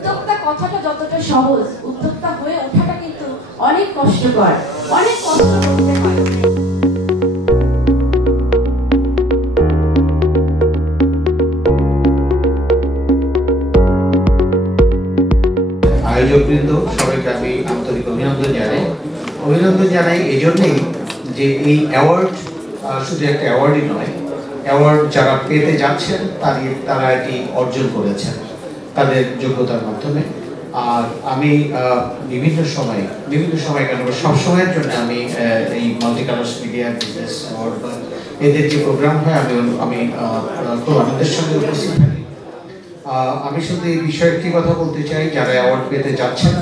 উদ্যোক্তা কথাটা যতটা সহজ, উদ্যোক্তা হয়ে ওঠাটা কিন্তু অনেক কষ্টকর, অনেক কষ্ট করতে হয়। আয়োজকবৃন্দ সবাইকে আমি আন্তরিক অভিনন্দন জানাই এই জন্যই যে এই অ্যাওয়ার্ড শুধু একটা অ্যাওয়ার্ডই নয়, অ্যাওয়ার্ড যারা পেতে যাচ্ছেন তারা এটি অর্জন করেছেন তাদের যোগ্যতার মাধ্যমে। আর আমি বিভিন্ন সময় কেন সব সময়ের জন্য আমি এই multi colours media business award বা এদের যে প্রোগ্রাম হয় আমি খুব আনন্দের সঙ্গে উপস্থিত থাকি। আমি শুধু এই বিষয়ে একটি কথা বলতে চাই, যারা অ্যাওয়ার্ড পেতে যাচ্ছেন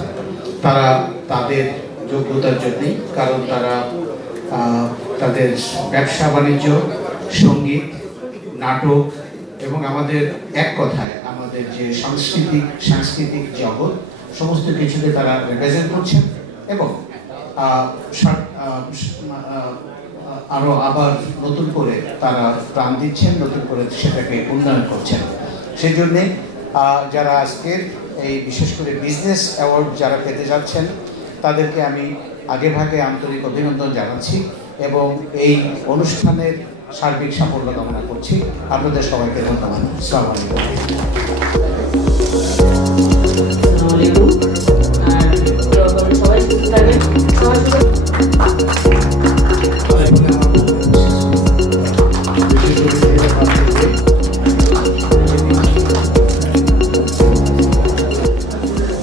তারা তাদের যোগ্যতার জন্যই, কারণ তারা তাদের ব্যবসা বাণিজ্য, সঙ্গীত, নাটক এবং আমাদের এক কথায় আমাদের যে সাংস্কৃতিক জগৎ সমস্ত কিছুকে তারা রিপ্রেজেন্ট করছেন এবং আরো আবার নতুন করে তারা প্রাণ দিচ্ছেন, নতুন করে সেটাকে উন্নয়ন করছেন। সেই জন্যে যারা আজকের এই বিশেষ করে বিজনেস অ্যাওয়ার্ড যারা পেতে যাচ্ছেন তাদেরকে আমি আগেভাগে আন্তরিক অভিনন্দন জানাচ্ছি এবং এই অনুষ্ঠানের সার্বিক সাফল্য কামনা করছি। আপনাদের সবাইকে ধন্যবাদ। আসসালামু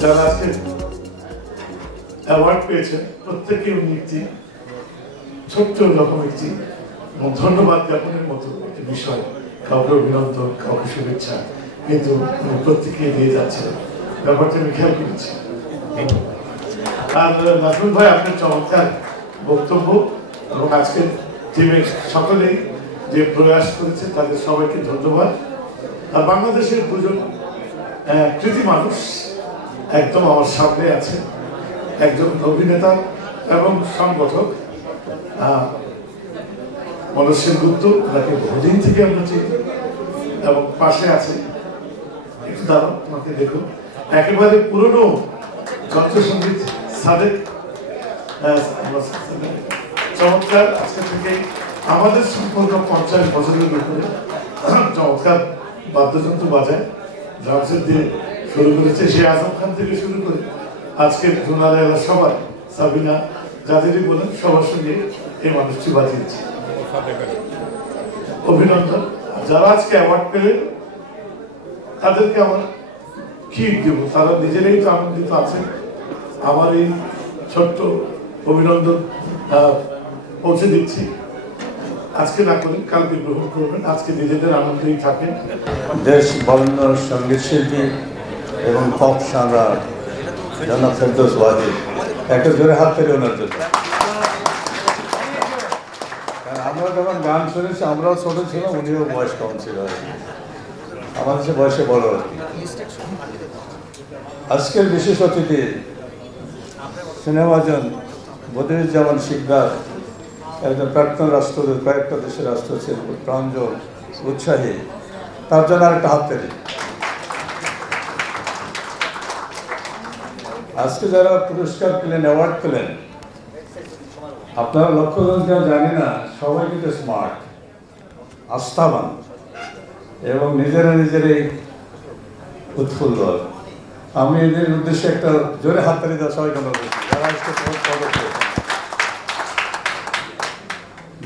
যারা আজকে অ্যাওয়ার্ড পেয়েছেন প্রত্যেকে একটি ছোট্ট রকম একটি ধন্যবাদ জ্ঞাপনের মতো একটি বিষয়, কাউকে অভিনন্দন, কাউকে শুভেচ্ছা, কিন্তু প্রত্যেকে দিয়ে যাচ্ছে, ব্যাপারটা আমি খেয়াল করেছি। আর নাজমুল ভাই আপনার চমৎকার বক্তব্য এবং আজকের টিমের সকলেই যে প্রয়াস করেছে তাদের সবাইকে ধন্যবাদ। আর বাংলাদেশের দুজন কৃতি মানুষ একদম আমার সামনে আছে, একজন অভিনেতা এবং সংগঠক মনোজ সেনগুপ্ত, ওনাকে বহুদিন থেকে আমরা চিনি, এবং পাশে আছে একটু দাঁড়াও তোমাকে দেখুন একেবারে পুরনো যন্ত্রসঙ্গীত সাদেক, চমৎকার আজকে থেকে আমাদের সম্পর্ক 50 বছরের উপরে, চমৎকার বাদ্যযন্ত্র বাজায়, ড্রামসেট দিয়ে শুরু করেছে, সে আজম খান থেকে শুরু করে আজকের জোনারা সবার, সাবিনা যাদেরই বলেন সবার সঙ্গে এই মানুষটি বাজিয়েছে। অভিনন্দন। যারা আজকে অ্যাওয়ার্ড পেলেন তাদেরকে আমার কি দেব, তারা নিজেরাই তো আনন্দিত আছেন। আমার এই ছোট্ট অভিনন্দন পৌঁছে দিচ্ছি। আজকে না করেন কালকে গ্রহণ করবেন, আজকে নিজেদের আনন্দেই থাকেন। দেশ বরেণ্য সঙ্গীত শিল্পী এবং পপ সম্রাট জনাব ফেরদৌস ওয়াহিদ, একটা জোরে হাত পেরে ওনার জন্য। আমরা যখন গান শুনেছি আমরাও ছোট ছিলাম, উনিও বয়স কম ছিল, আমাদের সে বয়সে বড় আর কি। আজকের বিশেষ অতিথি সিনেমাজন বদিরুজ্জামান শিকদার, একজন প্রাক্তন রাষ্ট্রদূত, কয়েকটা দেশের রাষ্ট্রশিল্পী, প্রাঞ্জল, উৎসাহী, তার জন্য আরেকটা হাত পেরে। আজকে যারা পুরস্কার পেলেন, অ্যাওয়ার্ড পেলেন, আপনারা লক্ষ্য করেন জানি না, সবাই কিন্তু স্মার্ট, আস্থাবান এবং নিজেরাই উৎফুল্ল। আমি এদের উদ্দেশ্যে একটা জোরে হাত তালি দেওয়া সবাইকে অনুরোধ করছি।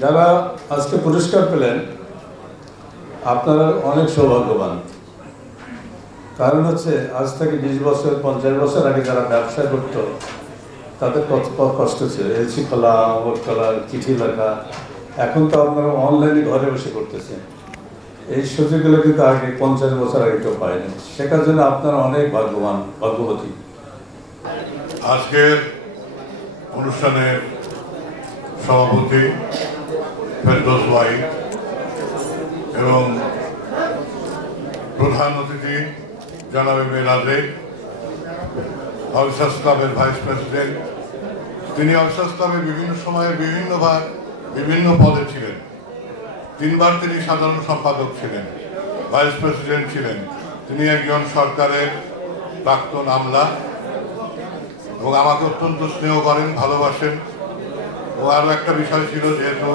যারা আজকে পুরস্কার পেলেন আপনারা অনেক সৌভাগ্যবান। কারণ হচ্ছে আজ থেকে 20 বছর 50 বছর আগে যারা ব্যবসা করত তাদের কত কষ্ট ছিল, এলসি খোলা, ওট খোলা, চিঠি লেখা। এখন তো আপনারা অনলাইনে ঘরে বসে করতেছেন। এই সুযোগগুলো কিন্তু আগে 50 বছর আগে কেউ পায়নি। শেখার জন্য আপনারা অনেক ভাগ্যবতী। আজকের অনুষ্ঠানের সভাপতি ফেরদৌস ওয়াহিদ এবং প্রধান অতিথি জনাবে মেলাদে, আলসাস ক্লাবের ভাইস প্রেসিডেন্ট। তিনি আলসাস ক্লাবে বিভিন্ন সময়ে বিভিন্ন পদে ছিলেন। 3 বার তিনি সাধারণ সম্পাদক ছিলেন, ভাইস প্রেসিডেন্ট ছিলেন। তিনি একজন সরকারের প্রাক্তন আমলা এবং আমাকে অত্যন্ত স্নেহ করেন, ভালোবাসেন। ও আরও একটা বিষয় ছিল, যেহেতু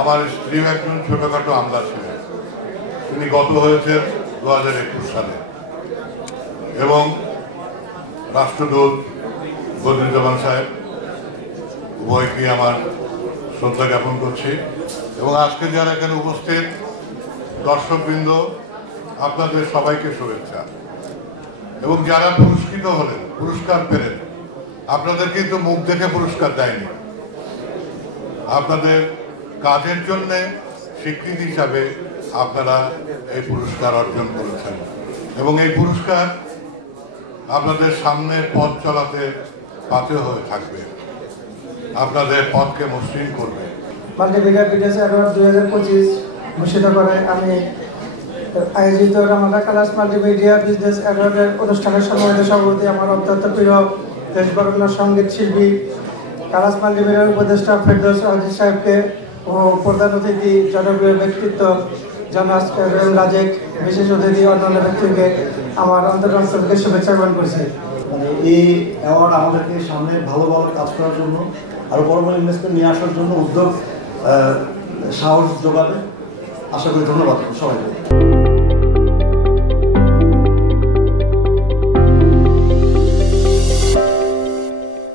আমার স্ত্রীও একজন ছোটোখাটো আমলা ছিলেন, তিনি গত হয়েছেন 2021 সালে, এবং রাষ্ট্রদূত বদরুজ্জামান সাহেব, উভয়কে আমার শ্রদ্ধা জ্ঞাপন করছি। এবং আজকে যারা এখানে উপস্থিত দর্শকবৃন্দ, আপনাদের সবাইকে শুভেচ্ছা। এবং যারা পুরস্কৃত হলেন, পুরস্কার পেলেন, আপনাদের কিন্তু মুখ দেখে পুরস্কার দেয়নি, আপনাদের কাজের জন্যে স্বীকৃতি হিসাবে আপনারা এই পুরস্কার অর্জন করেছেন। এবং এই পুরস্কার আপনাদের সামনে পথ চলাতে পাথেয় হয়ে থাকবে, আপনাদের পথকে মসৃণ করবে। মাল্টিমিডিয়া বিজনেস অ্যাওয়ার্ড 2025 ঘোষিত করে আমি আয়োজিত রামাদা কালাস মাল্টিমিডিয়া বিজনেস অ্যাওয়ার্ডের অনুষ্ঠানের সম্মানিত সভাপতি, আমার অত্যন্ত প্রিয় দেশবরেণ্য সঙ্গীত শিল্পী কালাস মাল্টিমিডিয়ার উপদেষ্টা ফেরদৌস আজিজ সাহেবকে ও প্রধান অতিথি জনপ্রিয় ব্যক্তিত্ব জনাব রাজেক, বিশেষ অতিথি অন্যান্য ব্যক্তিকে আমার অন্তরঙ্গ থেকে শুভেচ্ছা জ্ঞাপন করছি। মানে এই অ্যাওয়ার্ড আমাদেরকে সামনে ভালো ভালো কাজ করার জন্য, আরও বড় বড় ইনভেস্টমেন্ট নিয়ে আসার জন্য উদ্যোগ সাহস যোগাবে, আশা করি। ধন্যবাদ সবাইকে।